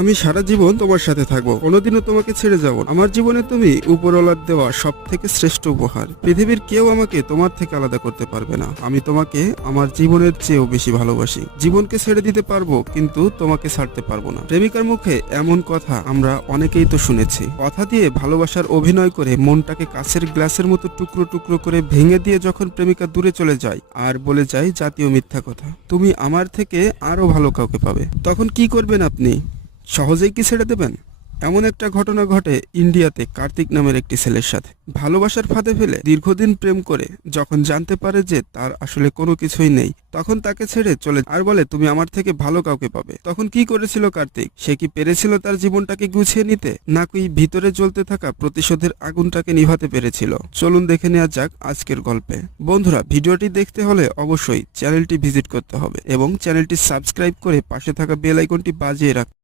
আমি সারা জীবন তোমার সাথে থাকবো, কোনোদিনও তোমাকে ছেড়ে যাব না। আমার জীবনে তুমি উপরওয়ালার দেওয়া সব থেকে শ্রেষ্ঠ উপহার। পৃথিবীর কেউ আমাকে তোমার থেকে আলাদা করতে পারবে না। আমি তোমাকে আমার জীবনের চেয়েও বেশি ভালোবাসি। জীবনকে ছেড়ে দিতে পারবো, কিন্তু তোমাকে ছাড়তে পারবো না। প্রেমিকার মুখে এমন কথা আমরা অনেকেই তো শুনেছি। কথা দিয়ে ভালোবাসার অভিনয় করে মনটাকে কাছের গ্লাসের মতো টুকরো টুকরো করে ভেঙে দিয়ে যখন প্রেমিকা দূরে চলে যায় আর বলে যায় জাতীয় মিথ্যা কথা, তুমি আমার থেকে আরো ভালো কাউকে পাবে, তখন কি করবেন আপনি? সহজেই কি ছেড়ে দেবেন? এমন একটা ঘটনা ঘটে ইন্ডিয়াতে কার্তিক নামের একটি ছেলের সাথে। ভালোবাসার ফাঁদে ফেলে দীর্ঘদিন প্রেম করে যখন জানতে পারে যে তার আসলে কোনো কিছুই নেই, তখন তাকে ছেড়ে চলে আর বলে তুমি আমার থেকে ভালো কাউকে পাবে। তখন কি করেছিল কার্তিক? সে কি পেরেছিল তার জীবনটাকে গুছিয়ে নিতে, নাকি ভিতরে জ্বলতে থাকা প্রতিশোধের আগুনটাকে নিভাতে পেরেছিল? চলুন দেখে নেওয়া যাক আজকের গল্পে। বন্ধুরা, ভিডিওটি দেখতে হলে অবশ্যই চ্যানেলটি ভিজিট করতে হবে এবং চ্যানেলটি সাবস্ক্রাইব করে পাশে থাকা বেল আইকনটি বাজিয়ে রাখতে